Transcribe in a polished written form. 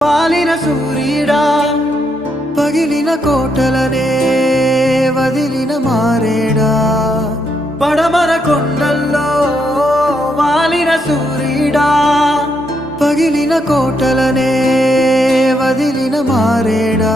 వాలిన సూర్యుడా పగిలిన కోటలనే వదిలిన మారేడా పడమర కొండల్లో వాలిన సూర్యుడా పగిలిన కోటలనే వదిలిన మారేడా